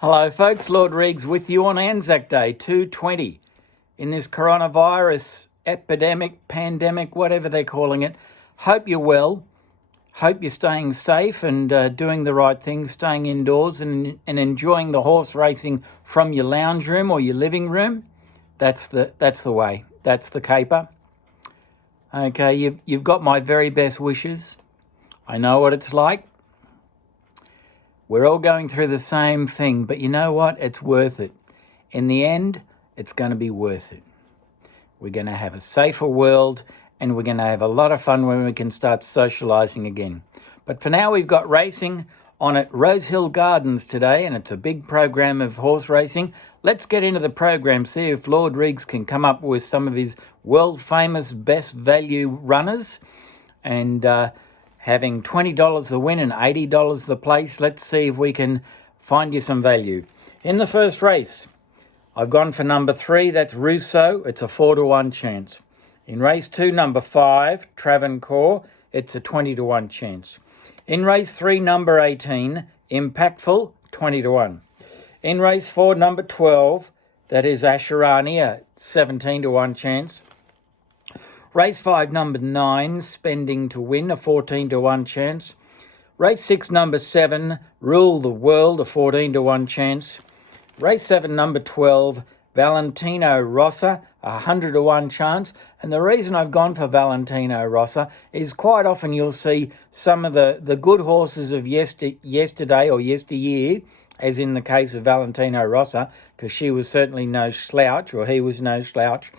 Hello folks, Lord Reags with you on Anzac Day 220. In this coronavirus epidemic, pandemic, whatever they're calling it. Hope you're well. Hope you're staying safe and doing the right thing, staying indoors and enjoying the horse racing from your lounge room or your living room. That's the way. That's the caper. Okay, you've got my very best wishes. I know what it's like. We're all going through the same thing, but you know what? It's worth it. In the end, it's going to be worth it. We're going to have a safer world and we're going to have a lot of fun when we can start socialising again. But for now, we've got racing on at Rosehill Gardens today, and it's a big program of horse racing. Let's get into the program, see if Lord Reags can come up with some of his world-famous best value runners. And having $20 the win and $80 the place. Let's see if we can find you some value. In the first race, I've gone for number 3, that's Rousseau. It's a 4-1 chance. In race 2, number 5, Travancore. It's a 20-1 chance. In race 3, number 18, Impactful, 20-1. In race 4, number 12, that is Asherani, a 17-1 chance. Race 5, number 9, Spending to Win, a 14-1 chance. Race 6, number 7, Rule the World, a 14-1 chance. Race 7, number 12, Valentino Rossa, a 100-1 chance. And the reason I've gone for Valentino Rossa is quite often you'll see some of the good horses of yesterday or yesteryear, as in the case of Valentino Rossa, because she was certainly no slouch, or he was no slouch.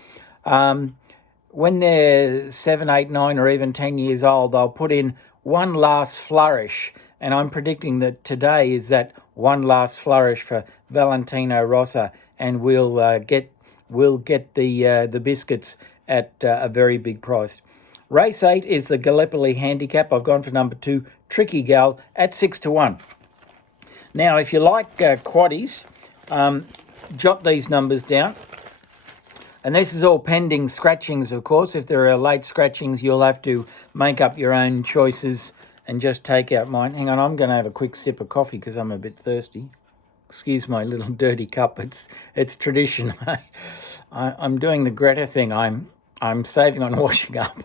When they're 7, 8, 9 or even 10 years old, they'll put in one last flourish. And I'm predicting that today is that one last flourish for Valentino Rossa, and we'll get the biscuits at a very big price. Race 8 is the Gallipoli Handicap. I've gone for number 2, Tricky Gal, at 6-1. Now, if you like quaddies, jot these numbers down. And this is all pending scratchings, of course. If there are late scratchings, you'll have to make up your own choices and just take out mine. Hang on, I'm going to have a quick sip of coffee because I'm a bit thirsty. Excuse my little dirty cup. It's tradition. I'm doing the Greta thing. I'm saving on washing up.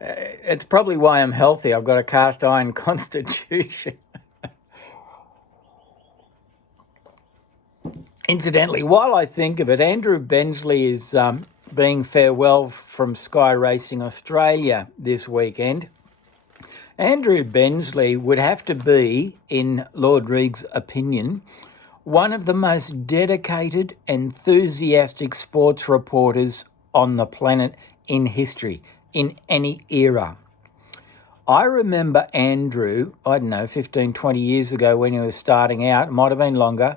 It's probably why I'm healthy. I've got a cast iron constitution. Incidentally, while I think of it, Andrew BENSLEY is being farewell from Sky Racing Australia this weekend. Andrew BENSLEY would have to be, in Lord Reags' opinion, one of the most dedicated, enthusiastic sports reporters on the planet in history, in any era. I remember Andrew, 15, 20 years ago when he was starting out, might have been longer.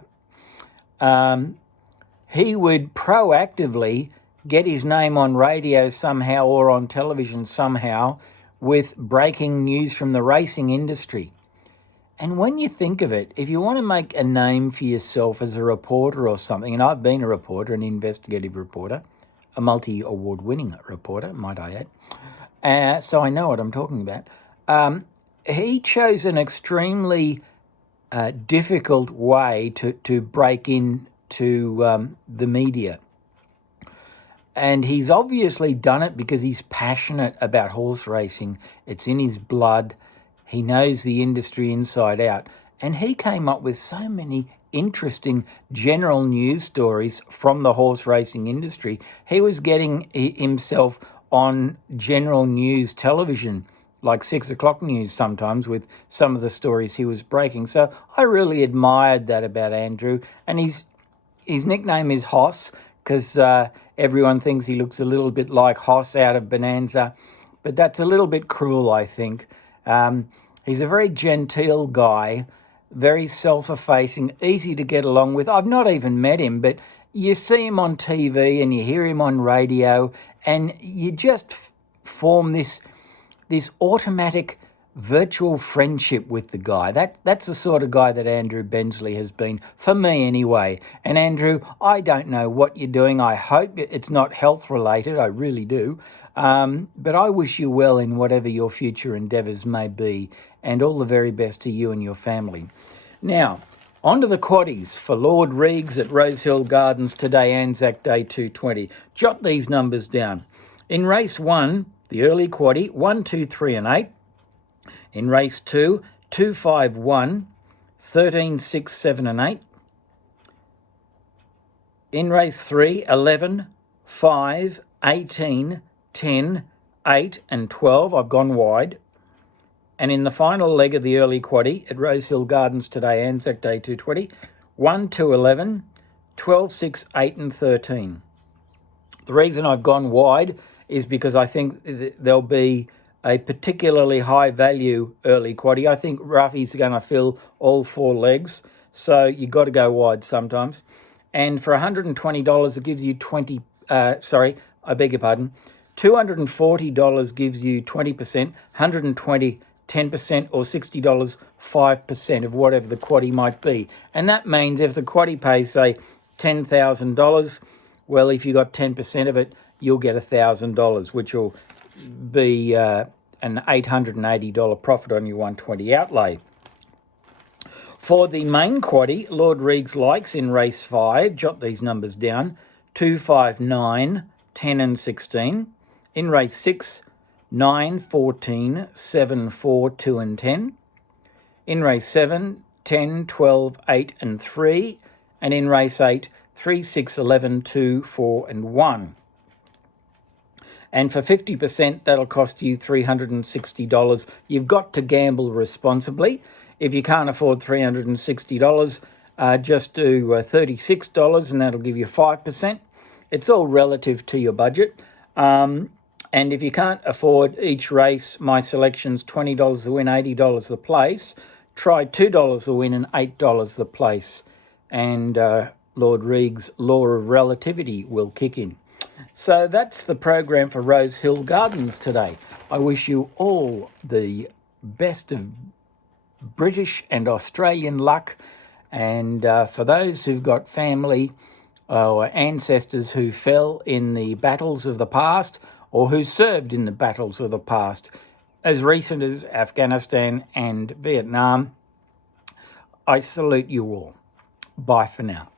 He would proactively get his name on radio somehow or on television somehow with breaking news from the racing industry. And when you think of it, if you want to make a name for yourself as a reporter or something, and I've been a reporter, an investigative reporter, a multi-award winning reporter, might I add, so I know what I'm talking about. He chose an extremely difficult way to break into the media. And he's obviously done it because he's passionate about horse racing. It's in his blood. He knows the industry inside out. And he came up with so many interesting general news stories from the horse racing industry. He was getting himself on general news television, like 6 o'clock news sometimes, with some of the stories he was breaking. So I really admired that about Andrew. And his nickname is Hoss, because everyone thinks he looks a little bit like Hoss out of Bonanza. But that's a little bit cruel, I think. He's a very genteel guy, very self-effacing, easy to get along with. I've not even met him, but you see him on TV and you hear him on radio, and you just form this automatic virtual friendship with the guy. That's the sort of guy that Andrew BENSLEY has been, for me anyway. And Andrew, I don't know what you're doing. I hope it's not health related. I really do. But I wish you well in whatever your future endeavours may be, and all the very best to you and your family. Now, On to the quaddies for Lord Reags at Rosehill Gardens today, Anzac Day 220. Jot these numbers down. In race 1, the early quaddie, 1, 2, 3 and 8. In race 2, 2, 5, 1, 13, 6, 7 and 8. In race 3, 11, 5, 18, 10, 8 and 12. I've gone wide. And in the final leg of the early quaddie at Rosehill Gardens today, Anzac Day 220, 1, 2, 11, 12, 6, 8 and 13. The reason I've gone wide is because I think there'll be a particularly high value early quaddie. I think roughies are going to fill all 4 legs, so you've got to go wide sometimes. And for $120, it gives you $240 gives you 20%, $120 10% or $60 5% of whatever the quaddie might be. And that means if the quaddie pays, say, $10,000, well, if you got 10% of it, you'll get $1,000, which will be an $880 profit on your 120 outlay. For the main quaddie, Lord Reags likes in race 5, jot these numbers down, 2, 5, 9, 10 and 16. In race 6, 9, 14, 7, 4, 2 and 10. In race 7, 10, 12, 8 and 3. And in race 8, 3, 6, 11, 2, 4 and 1. And for 50%, that'll cost you $360. You've got to gamble responsibly. If you can't afford $360, just do $36 and that'll give you 5%. It's all relative to your budget. And if you can't afford each race, my selection's $20 the win, $80 the place. Try $2 the win and $8 the place. And Lord Reags' law of relativity will kick in. So that's the program for Rosehill Gardens today. I wish you all the best of British and Australian luck. And for those who've got family or ancestors who fell in the battles of the past, or who served in the battles of the past, as recent as Afghanistan and Vietnam, I salute you all. Bye for now.